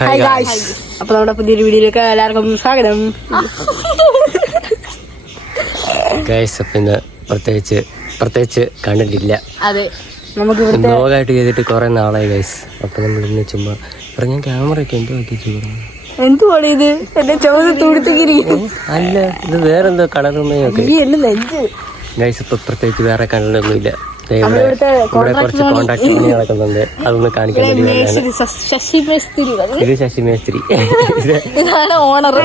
Hi guys അപ്പൊ നമ്മുടെ പുതിയൊരു വീഡിയോയിലേക്ക് എല്ലാവർക്കും സ്വാഗതം. ഗായ്സ് പിന്നെ പ്രത്യേകിച്ച് പ്രത്യേകിച്ച് കണ്ടിട്ടില്ല. അതെ നമുക്ക് ബ്ലോഗായിട്ട് ചെയ്തിട്ട് കുറെ നാളായി ഗൈസ് അപ്പോൾ നമ്മൾ ഇന്ന് ചുമ്മാ ഞാൻ ക്യാമറയൊക്കെ എന്തോ ആക്കി ചൂടാണ് എന്തുവാണ് ഇത്? എന്റെ ചോദ്യം തുടുത്തിക്കിരി അല്ല ഇത് വേറെന്തോ കളറുമേ ഒക്കെ. ഗൈസ് ഇപ്പൊ പ്രത്യേകിച്ച് വേറെ കളറൊന്നും ദേ ഇവിടെ നമ്മളിവിടുത്തെ ഇവിടെ കുറച്ച് കോൺട്രാക്ട് പണി നടക്കുന്നുണ്ട്. അതൊന്ന് കാണിക്കാൻ വേണ്ടി ശശി മേസ്തിരി ഇത് ശശി മേസ്ത്രി ഇതാണ് ഓണർ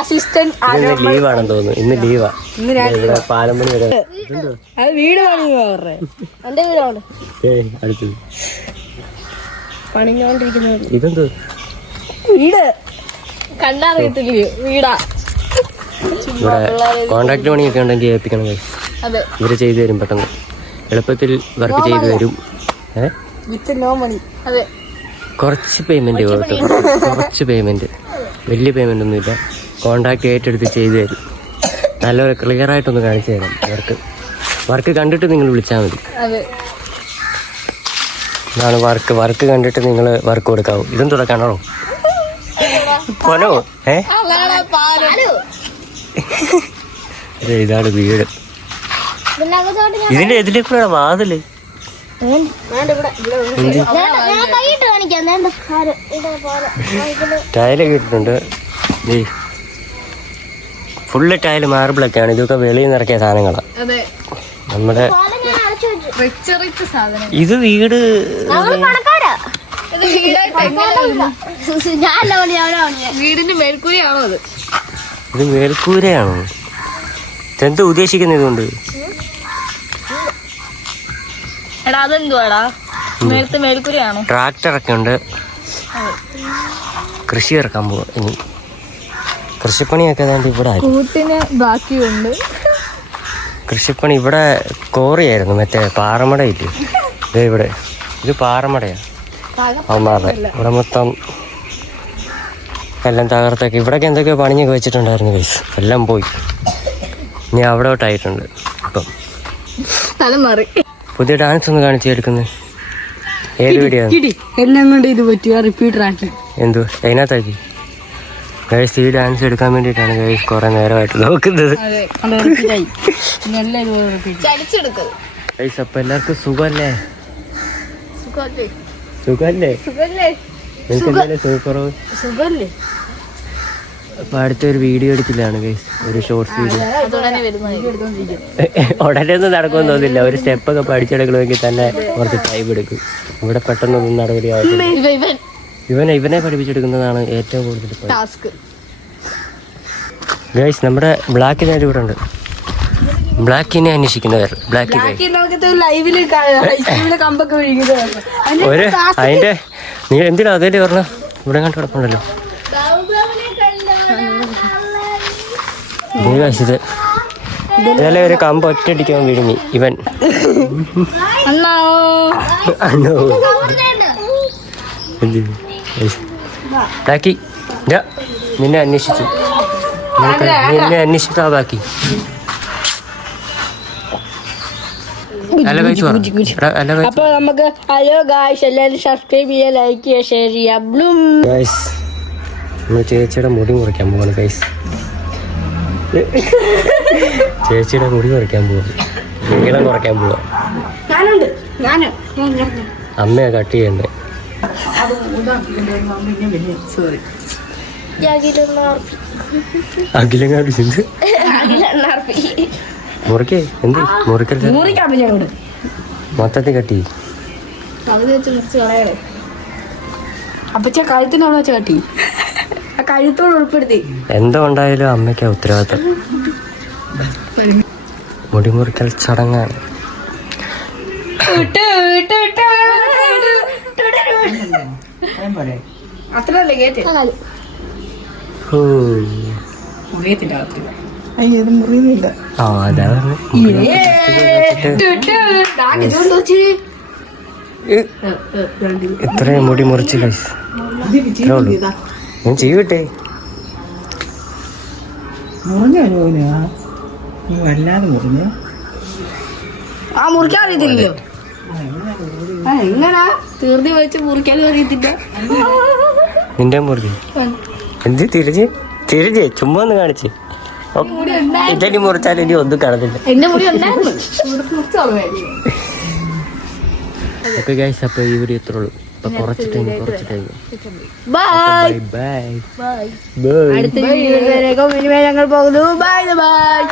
അസിസ്റ്റന്റ് ലീവാണെന്ന് തോന്നുന്നു. ഇന്ന് ലീവാ ഇവിടെ പാലമണി വരെ. വീട് പണിഞ്ഞോണ്ടിരിക്കുന്നത്. ഇതെന്തോ? വീട്. കണ്ടറിയത്തില്ലയോ വീടാ. ഇവിടെ കോണ്ടാക്ട് പണിയൊക്കെ ഉണ്ടെങ്കിൽ ഏൽപ്പിക്കണം ഇവർ ചെയ്തു തരും പെട്ടെന്ന്. എളുപ്പത്തിൽ വർക്ക് ചെയ്തു തരും ഏ? നോ മണി അതെ. കുറച്ച് പേയ്മെന്റ് കുറച്ച് പേയ്മെന്റ് വലിയ പേയ്മെന്റ് ഒന്നുമില്ല. കോണ്ടാക്ട് ഏറ്റെടുത്ത് ചെയ്തു തരും. നല്ലൊരു ക്ലിയർ ആയിട്ടൊന്ന് കാണിച്ചു തരാം വർക്ക് വർക്ക് കണ്ടിട്ട് നിങ്ങൾ വിളിച്ചാൽ മതി. അതെ. ഇതാണ് വർക്ക് വർക്ക് കണ്ടിട്ട് നിങ്ങൾ വർക്ക് കൊടുക്കാവൂ. ഇതും തുടക്കാണോ ഹലോ ഏ? ഇത് ഇതാണ് വീട്. ഇതിന്റെ ഇതിലേക്കൂടെ വാതിൽ. എന്ത്? ടൈലൊക്കെ ഇട്ടിട്ടുണ്ട്. ഫുള്ള് ടൈൽ മാർബിളൊക്കെയാണ്. ഇതൊക്കെ വെളിയിൽ നിന്ന് ഇറക്കിയ സാധനങ്ങളാണ് അതെ. നമ്മുടെ ഇത് വീട് ഇത് വീടിന്റെ മേൽക്കൂരയാണോ അത്? ഇത് മേൽക്കൂരയാണോ? എന്താ ഉദ്ദേശിക്കുന്നത് ഇതുകൊണ്ട്? എടാ അതെന്തുവാടാ? മേലത്തെ മേൽക്കൂരയാണോ? ട്രാക്ടറൊക്കെ ഉണ്ട്. കൃഷി ഇറക്കാൻ പോവാ ഇനി. കൃഷിപ്പണിയൊക്കെ ഏതാണ്ട് ഇവിടെ കൂട്ടിന് ബാക്കിയുണ്ട്. കൃഷിപ്പണി ഇവിടെ കോറിയായിരുന്നു മറ്റേ പാറമട ഇല്ലേ ദേ ഇവിടെ. ഇത് പാറമടയാ. അവന്മാരുടെ. ഇവിടെ മൊത്തം എല്ലാം തകർത്തൊക്കെ. ഇവിടെയൊക്കെ എന്തൊക്കെയോ പണിഞ്ഞൊക്കെ വെച്ചിട്ടുണ്ടായിരുന്നു ഗൈസ് എല്ലാം പോയി. ഇനി അവിടോട്ടായിട്ടുണ്ട്. ഇപ്പം. സ്ഥലം മാറി പുതിയ ഡാൻസ് ഒന്ന് കാണിച്ചു എടുക്കുന്നത് ഏത് വീഡിയോ കിടി. എല്ലാം കൊണ്ട് ഇത് പറ്റുക റിപ്പീറ്റർ ആക്കി എന്തു? അതിനകത്താക്കി. ഗൈസ് ഈ ഡാൻസ് എടുക്കാൻ വേണ്ടിയിട്ടാണ് ഗൈസ് കുറെ നേരമായിട്ട് നോക്കുന്നത്. ഗൈസ് അപ്പൊ എല്ലാവർക്കും സുഖമല്ലേ? സുഖല്ലേ സുഖമല്ലേ? സുഖല്ലേ നിങ്ങൾക്ക് എന്തെങ്കിലും സുഖക്കുറവ്? സുഖല്ലേ അപ്പൊ അടുത്തൊരു വീഡിയോ എടുക്കില്ലാണ് ഗൈസ് ഒരു ഷോർട്ട് വീഡിയോ ഉടനെ ഒന്നും നടക്കുമെന്ന് തോന്നില്ല. ഒരു സ്റ്റെപ്പ് ഒക്കെ പഠിച്ചെടുക്കണമെങ്കിൽ തന്നെ കുറച്ച് ടൈം എടുക്കും. ഇവിടെ പെട്ടെന്നൊന്നും നടപടി ഇവൻ ഇവനെ ഇവനെ പഠിപ്പിച്ചെടുക്കുന്നതാണ് ഏറ്റവും കൂടുതൽ ടാസ്ക് ഗൈസ് നമ്മുടെ ബ്ലാക്കിനായിട്ട് ഇവിടെ ഉണ്ട്. ബ്ലാക്കിനെ അന്വേഷിക്കുന്നവർ. ബ്ലാക്ക് ഒരു അതിന്റെ നീ എന്തിനാ അതേലേ പറഞ്ഞ ഇവിടെ കണ്ടു കിടപ്പുണ്ടല്ലോ. നീ നശിച്ച് ഇതല്ലേ ഒരു കമ്പ് ഒറ്റയടിക്കാൻ വിഴുങ്ങി. ഇവൻ. ബാക്കി. നിന്നെ അന്വേഷിച്ചു. നിന്നെ അന്വേഷിച്ചാ ബാക്കി. അപ്പൊ നമുക്ക് ഹലോ ഗായ്സ് എല്ലാവരും സബ്സ്ക്രൈബ് ചെയ്യുക ലൈക്ക് ചെയ്യുക ഷെയർ ചെയ്യുക. ചേച്ചിയുടെ മുടി മുറിക്കാൻ പോകണം ഗൈസ് ചേച്ചിയുടെ മുടി കുറയ്ക്കാൻ പോകും നീളം കുറയ്ക്കാൻ പോവാ. അമ്മയാ കട്ട് ചെയ്യണ്ടേ? അഖിലങ്ങാട് മുറിക്കേ എന്ത്? മുറിക്കരുത്. അങ്ങോട്ട് മൊത്തത്തിൽ കട്ടി അപ്പച്ച കഴുത്തിന് അവിടെ വെച്ച് കട്ടി കഴുത്തോട് ഉൾപ്പെടുത്തി. എന്തോ ഉണ്ടായാലും അമ്മയ്ക്ക് ഉത്തരവാദിത്തം? മുടിമുറിക്കൽ ചടങ്ങാണ്. അത്രല്ലേ കേട്ട് മുറിയുന്നില്ല. ആ അതാ പറഞ്ഞെ. ഇത്രയും മുടി മുറിച്ച് ഗൈസ് ഇത്രേ ഉള്ളൂ. ഞാൻ ചെയ്യട്ടെ മുറിഞ്ഞ അനുഭവനാ നീ വല്ലാതെ മുറിഞ്ഞ ആ മുറിക്കാൻ അറിയത്തില്ലല്ലോ. ആ എങ്ങനാ? തീർത്തി വെച്ച് മുറിക്കാനും അറിയത്തില്ല. നിന്റെ മുറിഞ്ഞു എന്ത് തിരിച്ച് തിരിച്ച് ചുമ്മാ ഒന്ന് കാണിച്ച്. ഇതനി മുറിച്ചാൽ ഇനി ഒന്നും കാണത്തില്ല. എന്റെ കുറവായിരുന്നു ഓക്കെ ഗൈസ് അപ്പോൾ ഈ വീഡിയോ ഇത്രേ ഇപ്പൊ കുറച്ച് ടൈം കുറച്ച് time bye bye bye bye അടുത്ത വീഡിയോ വരെ. ഞങ്ങൾ പോകുന്നു. Bye bye